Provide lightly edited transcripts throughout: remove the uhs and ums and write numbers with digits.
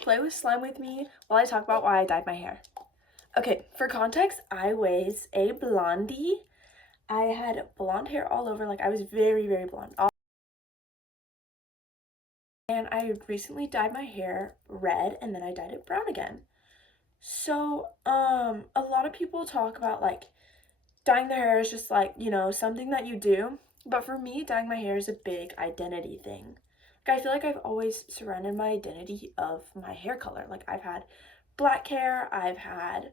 Play with slime with me while I talk about why I dyed my hair. Okay, for context, I was a blondie. I had blonde hair all over, like I was very, very blonde. And I recently dyed my hair red and then I dyed it brown again. So, a lot of people talk about like dyeing their hair is just like, something that you do. But for me, dyeing my hair is a big identity thing. Like, I feel like I've always surrounded my identity of my hair color. Like, I've had black hair, I've had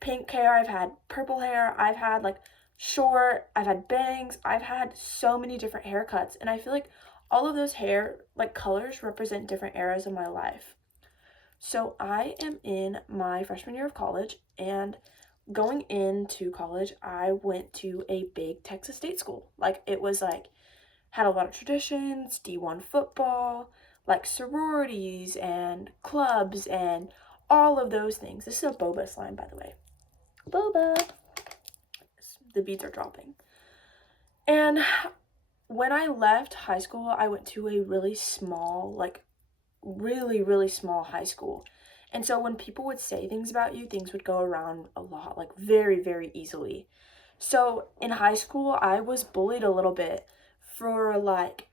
pink hair, I've had purple hair, I've had like short, I've had bangs, I've had so many different haircuts. And I feel like all of those hair like colors represent different eras of my life. So I am in my freshman year of college, and going into college, I went to a big Texas state school. Like it was like had a lot of traditions, D1 football, like sororities and clubs and all of those things. This is a boba slime, by the way. Boba. The beads are dropping. And when I left high school, I went to a really small, like really, really small high school. And so when people would say things about you, things would go around a lot, like very, very easily. So in high school, I was bullied a little bit for like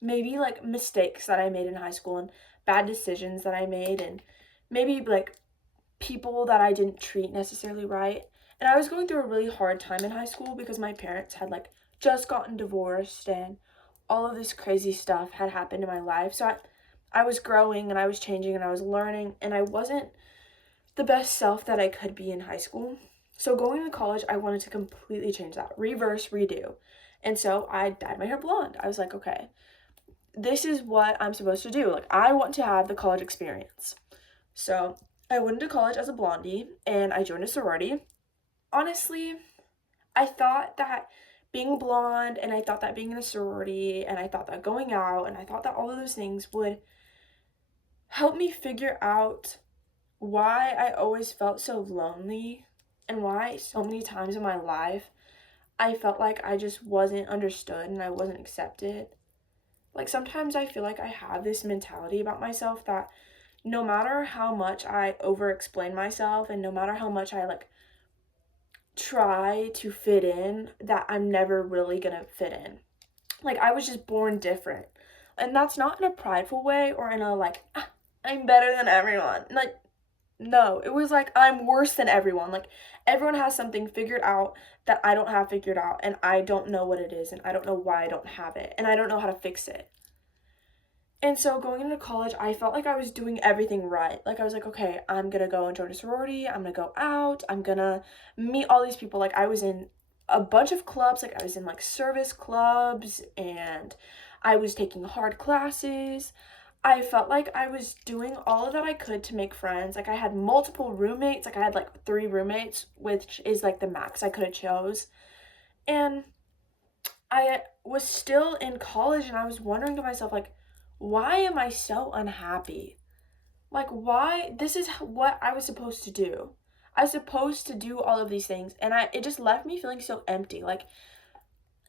maybe like mistakes that I made in high school and bad decisions that I made, and maybe like people that I didn't treat necessarily right. And I was going through a really hard time in high school because my parents had like just gotten divorced and all of this crazy stuff had happened in my life. So I was growing and I was changing and I was learning, and I wasn't the best self that I could be in high school. So going to college, I wanted to completely change that, reverse, redo. And so I dyed my hair blonde. I was like, okay, this is what I'm supposed to do. Like, I want to have the college experience. So I went to college as a blondie and I joined a sorority. Honestly, I thought that being blonde, and I thought that being in a sorority, and I thought that going out, and I thought that all of those things would help me figure out why I always felt so lonely and why so many times in my life I felt like I just wasn't understood and I wasn't accepted. Like sometimes I feel like I have this mentality about myself that no matter how much I over explain myself and no matter how much I like try to fit in, that I'm never really gonna fit in. Like I was just born different. And that's not in a prideful way or in a like, I'm better than everyone. Like, no, it was like I'm worse than everyone. Like everyone has something figured out that I don't have figured out, and I don't know what it is, and I don't know why I don't have it, and I don't know how to fix it. And so going into college, I felt like I was doing everything right. Like I was like, okay, I'm gonna go and join a sorority, I'm gonna go out, I'm gonna meet all these people. Like I was in a bunch of clubs, like I was in like service clubs, and I was taking hard classes. I felt like I was doing all that I could to make friends. Like I had multiple roommates, like I had like 3 roommates, which is like the max I could have chose. And I was still in college and I was wondering to myself, like, why am I so unhappy? Like, why? This is what I was supposed to do. I was supposed to do all of these things, and it just left me feeling so empty. Like,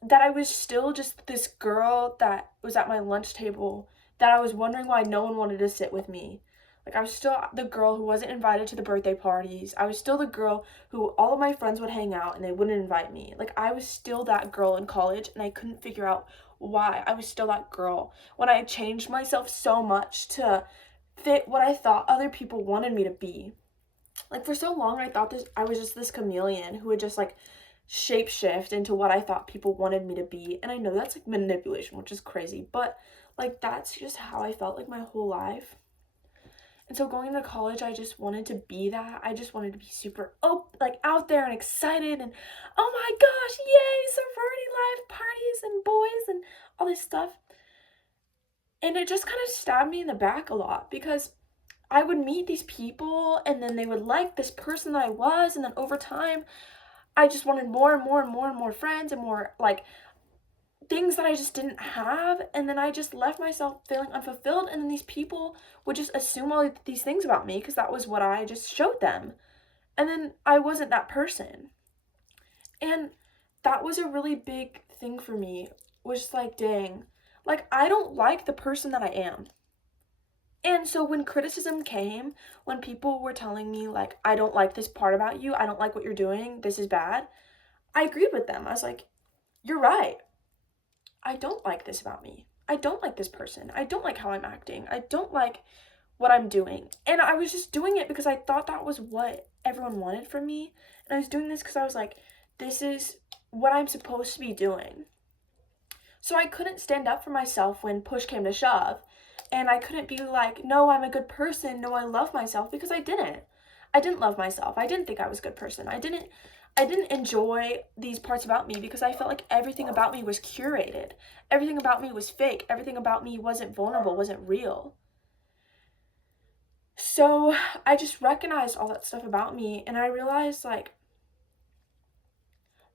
that I was still just this girl that was at my lunch table that I was wondering why no one wanted to sit with me. Like I was still the girl who wasn't invited to the birthday parties. I was still the girl who all of my friends would hang out and they wouldn't invite me. Like I was still that girl in college, and I couldn't figure out why I was still that girl when I had changed myself so much to fit what I thought other people wanted me to be. Like for so long I thought this I was just this chameleon who would just like shapeshift into what I thought people wanted me to be. And I know that's like manipulation, which is crazy, but like that's just how I felt like my whole life. And so going into college, I just wanted to be that. I just wanted to be super like out there and excited and oh my gosh, yay, sorority life, parties and boys and all this stuff. And it just kind of stabbed me in the back a lot because I would meet these people and then they would like this person that I was, and then over time I just wanted more and more and more and more friends and more like things that I just didn't have, and then I just left myself feeling unfulfilled, and then these people would just assume all these things about me because that was what I just showed them. And then I wasn't that person. And that was a really big thing for me. Was like, dang, like I don't like the person that I am. And so when criticism came, when people were telling me, like, I don't like this part about you, I don't like what you're doing, this is bad, I agreed with them. I was like, you're right. I don't like this about me. I don't like this person. I don't like how I'm acting. I don't like what I'm doing. And I was just doing it because I thought that was what everyone wanted from me. And I was doing this because I was like, this is what I'm supposed to be doing. So I couldn't stand up for myself when push came to shove. And I couldn't be like, no, I'm a good person. No, I love myself, because I didn't. I didn't love myself. I didn't think I was a good person. I didn't enjoy these parts about me because I felt like everything about me was curated. Everything about me was fake. Everything about me wasn't vulnerable, wasn't real. So I just recognized all that stuff about me, and I realized, like,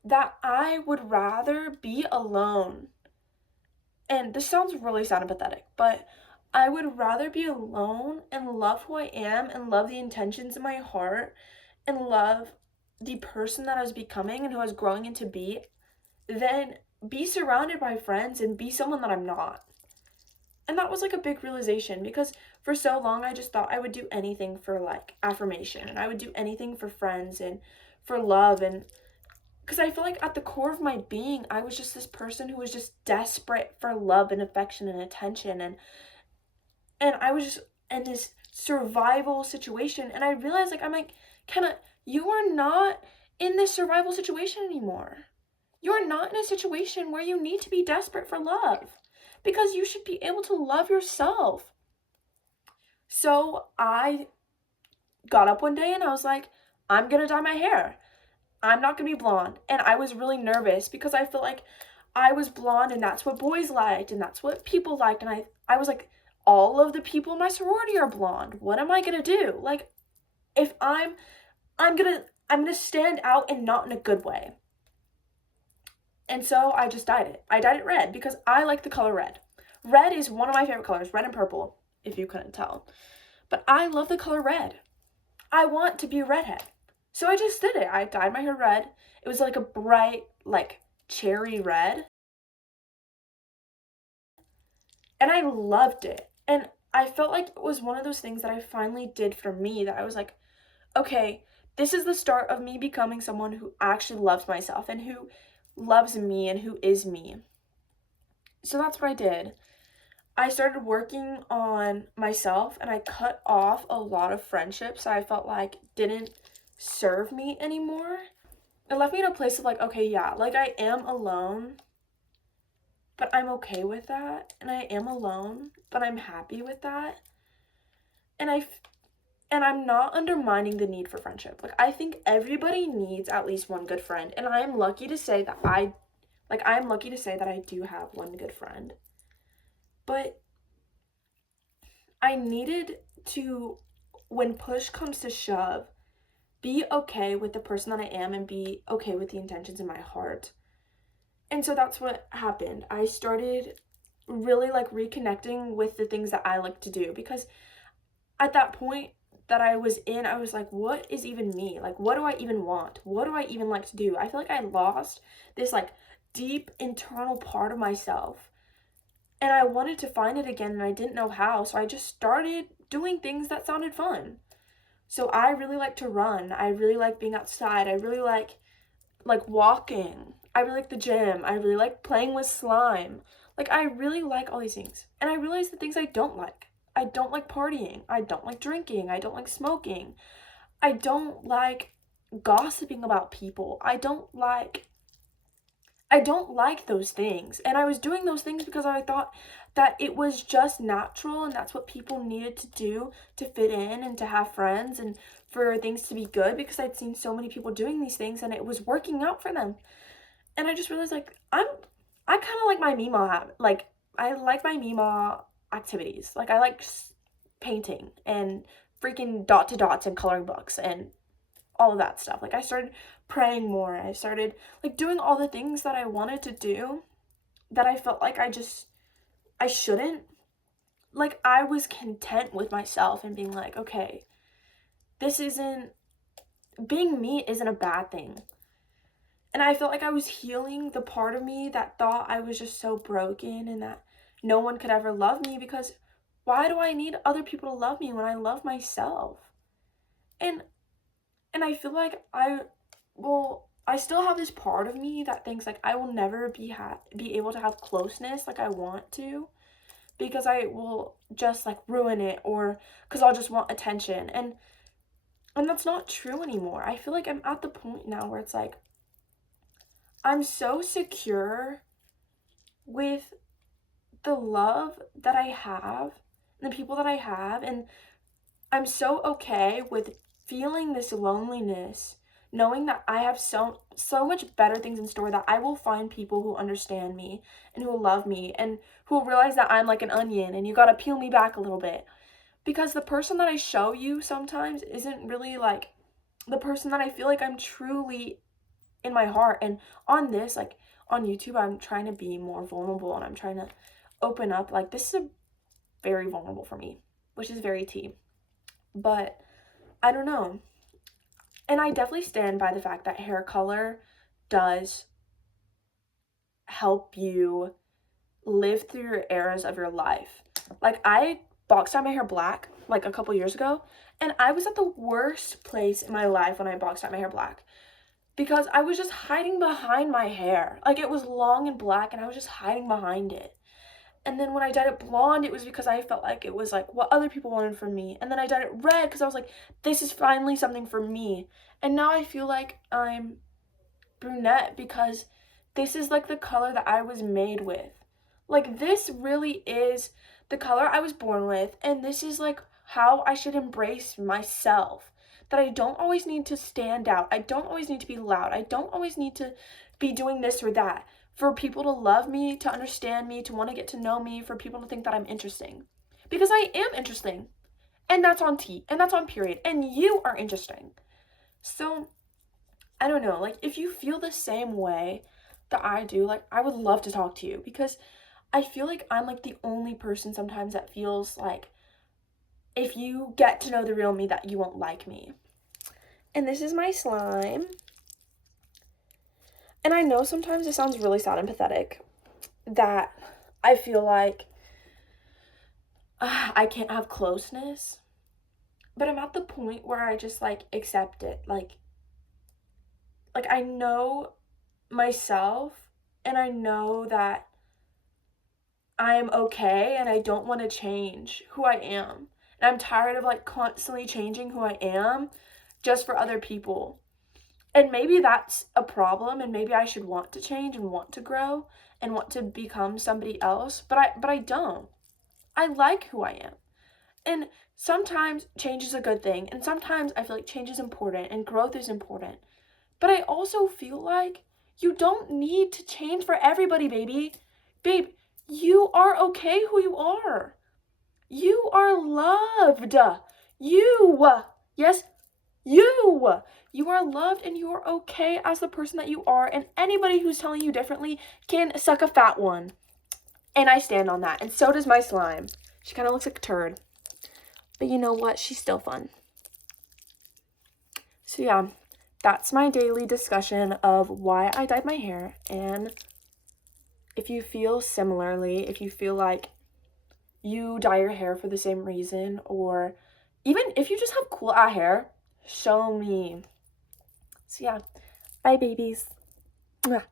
that I would rather be alone. And this sounds really sad and pathetic, but I would rather be alone and love who I am and love the intentions in my heart and love the person that I was becoming and who I was growing into be than be surrounded by friends and be someone that I'm not. And that was like a big realization, because for so long I just thought I would do anything for like affirmation, and I would do anything for friends and for love, and because I feel like at the core of my being I was just this person who was just desperate for love and affection and attention, and I was just in this survival situation. And I realized, like, I'm like, Kenna, you are not in this survival situation anymore. You're not in a situation where you need to be desperate for love, because you should be able to love yourself. So I got up one day and I was like, I'm gonna dye my hair. I'm not gonna be blonde. And I was really nervous because I felt like I was blonde and that's what boys liked and that's what people liked. And I was like, all of the people in my sorority are blonde. What am I gonna do? Like, if I'm gonna stand out, and not in a good way. And so I just dyed it. I dyed it red because I like the color red. Red is one of my favorite colors, red and purple, if you couldn't tell. But I love the color red. I want to be a redhead. So I just did it. I dyed my hair red. It was like a bright, like, cherry red. And I loved it. And I felt like it was one of those things that I finally did for me, that I was like, okay, this is the start of me becoming someone who actually loves myself and who loves me and who is me. So that's what I did. I started working on myself, and I cut off a lot of friendships that I felt like didn't serve me anymore. It left me in a place of like, okay, yeah, like, I am alone, but I'm okay with that. And I am alone, but I'm happy with that. And I'm not undermining the need for friendship. Like, I think everybody needs at least one good friend, and I am lucky to say that I do have one good friend. But I needed to, when push comes to shove, be okay with the person that I am and be okay with the intentions in my heart. And so that's what happened. I started really like reconnecting with the things that I like to do, because at that point that I was in, I was like, what is even me? Like, what do I even want? What do I even like to do? I feel like I lost this like deep internal part of myself, and I wanted to find it again, and I didn't know how. So I just started doing things that sounded fun. So I really like to run. I really like being outside. I really like walking. I really like the gym. I really like playing with slime. Like, I really like all these things. And I realized the things I don't like. I don't like partying. I don't like drinking. I don't like smoking. I don't like gossiping about people. I don't like those things. And I was doing those things because I thought that it was just natural, and that's what people needed to do to fit in and to have friends and for things to be good, because I'd seen so many people doing these things and it was working out for them. And I just realized, like, I kind of like my Mima, like, I like my Mima activities. Like, I like painting and freaking dot to dots and coloring books and all of that stuff. Like, I started praying more. I started like doing all the things that I wanted to do that I felt like I shouldn't. Like, I was content with myself and being like, okay, this isn't, being me isn't a bad thing. And I felt like I was healing the part of me that thought I was just so broken and that no one could ever love me, because why do I need other people to love me when I love myself? And I feel like I still have this part of me that thinks like I will never be able to have closeness like I want to, because I will just like ruin it, or because I'll just want attention. And that's not true anymore. I feel like I'm at the point now where it's like I'm so secure with the love that I have, the people that I have, and I'm so okay with feeling this loneliness, knowing that I have so much better things in store, that I will find people who understand me and who love me and who will realize that I'm like an onion and you got to peel me back a little bit. Because the person that I show you sometimes isn't really like the person that I feel like I'm truly in my heart. And on this, like on YouTube, I'm trying to be more vulnerable and I'm trying to open up. Like this is very vulnerable for me, which is very tea. But I don't know. And I definitely stand by the fact that hair color does help you live through your eras of your life. Like I boxed out my hair black like a couple years ago, and I was at the worst place in my life when I boxed out my hair black, because I was just hiding behind my hair. Like it was long and black and I was just hiding behind it. And then when I dyed it blonde, it was because I felt like it was like what other people wanted from me. And then I dyed it red because I was like, this is finally something for me. And now I feel like I'm brunette because this is like the color that I was made with. Like this really is the color I was born with, and this is like how I should embrace myself. That I don't always need to stand out. I don't always need to be loud. I don't always need to be doing this or that for people to love me, to understand me, to want to get to know me, for people to think that I'm interesting. Because I am interesting. And that's on T, and that's on period. And you are interesting. So I don't know, like if you feel the same way that I do, like I would love to talk to you, because I feel like I'm like the only person sometimes that feels like if you get to know the real me that you won't like me. And this is my slime. And I know sometimes it sounds really sad and pathetic that I feel like I can't have closeness, but I'm at the point where I just like accept it. Like I know myself, and I know that I'm okay and I don't want to change who I am. And I'm tired of like constantly changing who I am just for other people. And maybe that's a problem, and maybe I should want to change and want to grow and want to become somebody else, but I don't. I like who I am. And sometimes change is a good thing, and sometimes I feel like change is important and growth is important. But I also feel like you don't need to change for everybody, baby. Babe, you are okay who you are. You are loved. Yes, you are loved, and you are okay as the person that you are, and anybody who's telling you differently can suck a fat one. And I stand on that, and so does my slime. She kind of looks like a turd. But you know what? She's still fun. So yeah, that's my daily discussion of why I dyed my hair. And if you feel similarly, if you feel like you dye your hair for the same reason, or even if you just have cool hair, show me. So yeah, bye babies. Mwah.